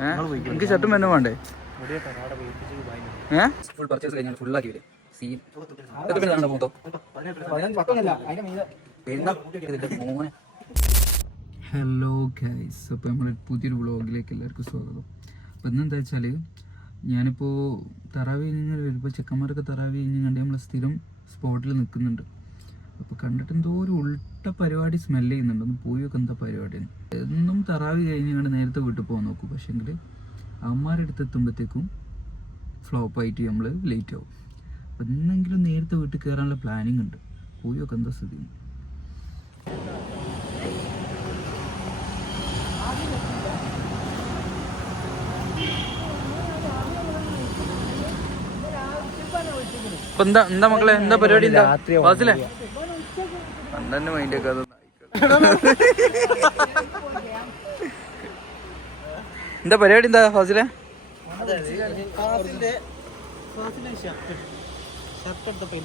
എനിക്ക് ഷർട്ടും പെണ്ണും വേണ്ടേ? ഫുൾ പർച്ചേസ് കഴിഞ്ഞാൽ ഫുള്ളാക്കി വരും. ഹലോ ഗൈസ്, അപ്പോൾ നമ്മൾ പുതിയൊരു വ്ളോഗിലേക്ക് എല്ലാവർക്കും സ്വാഗതം. അപ്പോൾ ഇന്നെന്താ വെച്ചാൽ ഞാനിപ്പോൾ തറാവി കഴിഞ്ഞാൽ വരുമ്പോൾ ചെക്കന്മാരൊക്കെ തറാവി കഴിഞ്ഞ് കണ്ട് നമ്മൾ സ്ഥിരം സ്പോട്ടിൽ നിൽക്കുന്നുണ്ട്. അപ്പോൾ കണ്ടിട്ട് എന്തോ ഒരു ഉൾട്ട പരിപാടി സ്മെല്ല് ചെയ്യുന്നുണ്ട്. ഒന്ന് പോയൊക്കെ എന്താ പരിപാടിയാണ്. എന്നും തറാവി കഴിഞ്ഞ് കണ്ട് നേരത്തെ വീട്ടിൽ പോകാൻ നോക്കും. പക്ഷേങ്കിൽ അമ്മമാരുടെ അടുത്ത് എത്തുമ്പോഴത്തേക്കും ഫ്ലോപ്പായിട്ട് നമ്മൾ ലേറ്റ് ആവും. അപ്പം എന്നെങ്കിലും നേരത്തെ വീട്ടിൽ കയറാനുള്ള പ്ലാനിങ് ഉണ്ട്. പോയൊക്കെ എന്താ സ്ഥിതി. ഇപ്പൊ എന്താ മക്കളെ, എന്താ പരിപാടി? ക്ലാസ്സിലെ അന്നെ മൈൻഡൊക്കെ എന്താ പരിപാടി? എന്താ ഫാസിലെ?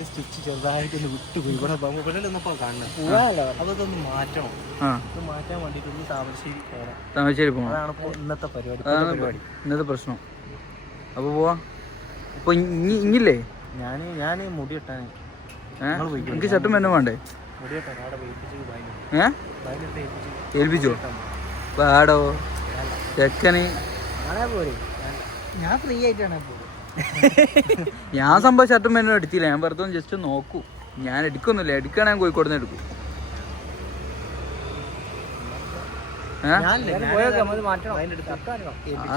സ്റ്റിച്ച് ചെറുതായിട്ടൊന്ന് വിട്ടുപോയി. ഇവിടെ കാണണം, അതൊന്ന് മാറ്റണം. മാറ്റാൻ വേണ്ടിട്ട് താമരശ്ശേരി പോകണം. അതാണ് ഇന്നത്തെ പരിപാടി, ഇന്നത്തെ പ്രശ്നം. അപ്പൊ പോവാ. ഇപ്പൊ ഇങ്ങില്ലേ ഞാൻ മുടി വെട്ടാൻ എനിക്ക് ഷർട്ടും പെണ്ണും വേണ്ടേ? ഏൽപ്പിച്ചോ? പാടോ ചെക്കന്. ഞാൻ ഫ്രീ ആയിട്ടാണ്. ഞാൻ സംഭവം ഷർട്ടും പെണ്ണും എടുത്തില്ല. ഞാൻ വെറുതെ ജസ്റ്റ് നോക്കൂ. ഞാൻ എടുക്കൊന്നുമില്ല. എടുക്കാൻ ഞാൻ കോഴിക്കോട് നിന്ന് എടുക്കും.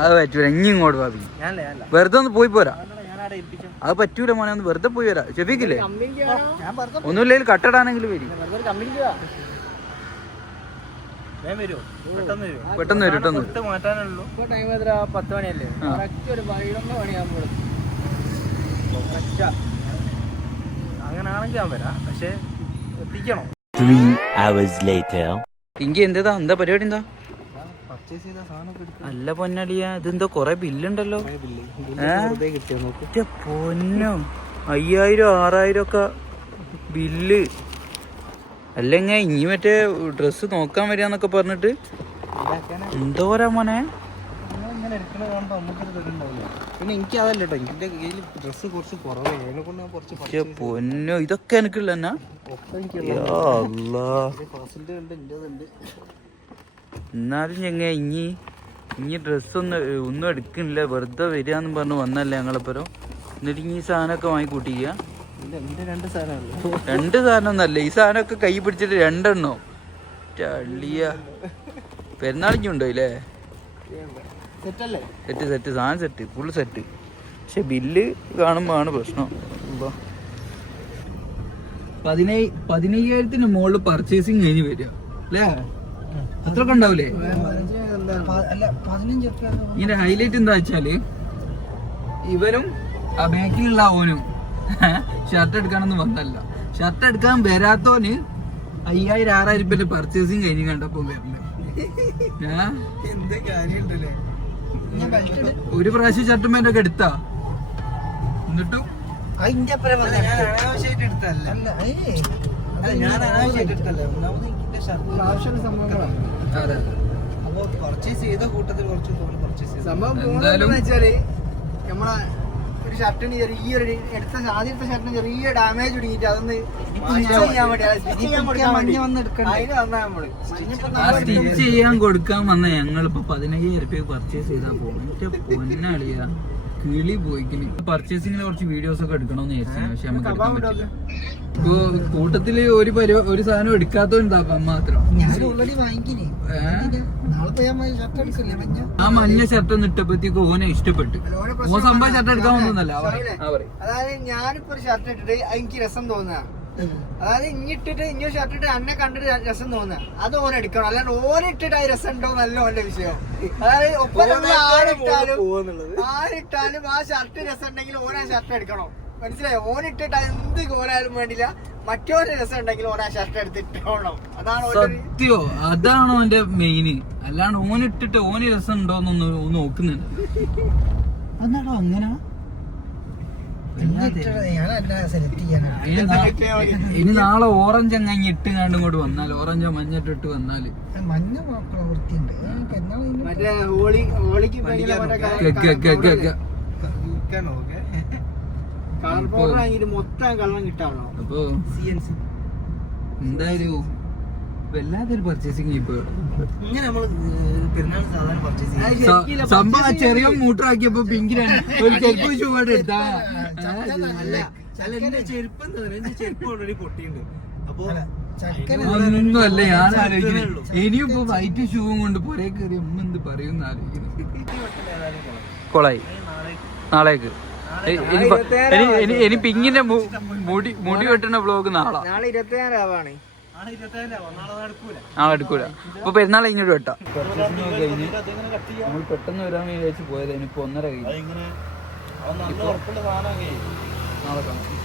അത് പറ്റൂല. ഇങ്ങോട്ട് ഭാവി വെറുതെ ഒന്ന് പോയി പോരാ. അത് പറ്റൂല മോനെ, ഒന്ന് വെറുതെ പോയി വരാ. ഷെഫീക്കില്ലേ? ഒന്നുമില്ലെങ്കിൽ കട്ടടാണെങ്കിലും വരും. പെട്ടെന്ന് വരും. മാറ്റാനുള്ളൂ. 10 മണിയല്ലേ? അങ്ങനാണെങ്കിൽ ഞാൻ വരാം, പക്ഷെ എത്തിക്കണം. 3 hours later. പിങ്കി എന്താ പരിപാടി? എന്താ അല്ല പൊന്നടിയ, ഇതെന്തോ കൊറേ ബില്ലുണ്ടല്ലോ. പൊന്നോ, 5000 6000 ഒക്കെ ബില്ല്. അല്ലെങ്ങ ഇനി മറ്റേ ഡ്രസ്സ് നോക്കാൻ വരികന്നൊക്കെ പറഞ്ഞിട്ട് എന്തോരാ മോനെ. പിന്നെ എനിക്ക് അതല്ല കേട്ടോ, എന്റെ കയ്യിൽ ഡ്രസ്സ് കുറച്ച് കുറവാണ്. പൊന്നോ, ഇതൊക്കെ എനിക്കുള്ള എന്നാ. എന്നാലും ഞങ്ങ ഇനി ഒന്നും എടുക്കണില്ല. വെറുതെ വരികയെന്നും പറഞ്ഞ് വന്നല്ലേ ഞങ്ങളിപ്പോ. എന്നിട്ട് ഈ സാധനമൊക്കെ വാങ്ങിക്കൂട്ടിക്ക. 2 സാധനം ഒന്നല്ല, ഈ സാധനമൊക്കെ കൈ പിടിച്ചിട്ട് 2 എണ്ണോ ചള്ളിയ. പെരുന്നാളിഞ്ഞുണ്ടോ ഇല്ലേ? സെറ്റ് സാധനം സെറ്റ്, ഫുൾ സെറ്റ്. പക്ഷെ ബില്ല് കാണുമ്പോ ആണ് പ്രശ്നം. 15,000 മുകളിൽ പർച്ചേസിങ് കഴിഞ്ഞ് വരിക അല്ലേ? അത്രയൊക്കെ ഉണ്ടാവൂലേ? ഇതിന്റെ ഹൈലൈറ്റ് എന്താ വെച്ചാല് ഇവരും ആ ബാക്കിലുള്ള ഓനും ഷർട്ട് എടുക്കാനൊന്നും വന്നല്ല. ഷർട്ട് എടുക്കാൻ വരാത്തോന് 5000 6000 രൂപ പർച്ചേസിങ് കഴിഞ്ഞ് കണ്ടപ്പോ വരില്ല. ഒരു പ്രാവശ്യം ഷർട്ടും പേന്റൊക്കെ എടുത്താ. എന്നിട്ടും ഒരു ഷർട്ടിന് ചെറിയൊരു ആദ്യത്തെ ഷർട്ടിന് ചെറിയ ഡാമേജ് തുടങ്ങിയിട്ട് അതൊന്ന് സ്റ്റിച്ച് ചെയ്യാൻ കൊടുക്കാൻ വന്ന ഞങ്ങളിപ്പോ 15,000 രൂപ പർച്ചേസ് ചെയ്താൽ പോകും. പൊന്നാളിയാ കിളി പോയിക്കിന്. പർച്ചേസിങ്ങിന് കുറച്ച് വീഡിയോസ് ഒക്കെ എടുക്കണമെന്ന് വിചാരിച്ചു. പക്ഷെ നമുക്ക് എടുക്കാൻ പറ്റില്ല. ഇപ്പൊ കൂട്ടത്തില് ഒരു സാധനം എടുക്കാത്തോണ്ടാക്കാം മാത്രം. ആ മഞ്ഞ ഷർട്ട് ഒന്ന് ഇട്ടപ്പോഴത്തേക്ക് ഓനെ ഇഷ്ടപ്പെട്ടു. ഓൻ സംഭവം ഷർട്ട് എടുക്കാൻ വന്നല്ല. അതായത് ഞാനിപ്പോ ഒരു ഷർട്ട് ഇട്ടിട്ട് എനിക്ക് രസം തോന്നുക, അതായത് ഇങ്ങിട്ടിട്ട് ഇങ്ങനെ ഷർട്ട് ഇട്ട് അന്നെ കണ്ടിട്ട് രസം തോന്നുക, അത് ഓൻ എടുക്കണം. അല്ലാണ്ട് ഓനിട്ടിട്ട് അത് രസം ഉണ്ടോ നല്ല ഓന്റെ വിഷയം. അതായത് ഒപ്പം ആരിട്ടാലും ആ ഷർട്ട് രസം ഉണ്ടെങ്കിൽ ഓൻ ആ ഷർട്ട് എടുക്കണം. മനസ്സിലായോ? ഓനിട്ടിട്ട് എന്ത് കോലായാലും വേണ്ടില്ല, മറ്റോന്റെ രസം ഉണ്ടെങ്കിൽ ഓൻ ആ ഷർട്ട് എടുത്തിട്ടോണം. അതാണ് സത്യോ, അതാണ് ഓന്റെ മെയിന്. അല്ലാണ്ട് ഓനിട്ടിട്ട് ഓന് രസം ഉണ്ടോന്നൊന്നും നോക്കുന്നുണ്ട്. അന്നാടോ അങ്ങനെ ഇനി നാളെ ഓറഞ്ച് അങ്ങ് ഇട്ട് കണ്ട് ഇങ്ങോട്ട് വന്നാൽ ഓറഞ്ചോ മഞ്ഞിട്ടിട്ട് വന്നാല് മറ്റേ ഹോളിക്ക് കളർ പൗഡർ വാങ്ങിട്ട് മൊത്തം കള്ളം കിട്ടാണോ? അപ്പൊ എന്തായാലും വല്ലാത്തൊരു പർച്ചേസിങ് ഇപ്പൊ സംഭവം ചെറിയ മൂട്ടറാക്കിയപ്പോ പിങ്കിലാണ് ഒരു ചെരുപ്പ് ചുവട് എടുത്താ ഒന്നുമല്ല ഞാൻ ആലോചിക്കുന്നത്. ഇനിയിപ്പോ വൈറ്റ് ഷൂവും കൊണ്ട് പുറേ കയറി അമ്മ എന്ത് പറയുമെന്ന് ആലോചിക്കുന്നു. കൊളായി നാളേക്ക് ഇനി പിങ്ങിന്റെ മുടി വെട്ടുന്ന വ്ലോഗ് നാളെ 27 ആവാണ്. നാളെ എടുക്കൂല. അപ്പൊ പെരുന്നാൾ ഇങ്ങോട്ട് വെട്ടാം. പർച്ചേസിംഗ് കഴിഞ്ഞ് നമ്മൾ പെട്ടെന്ന് വരാൻ വിചാരിച്ച് പോയത് ഇനിയിപ്പോ 1:30 കഴിഞ്ഞു. നാളെ കാണാം.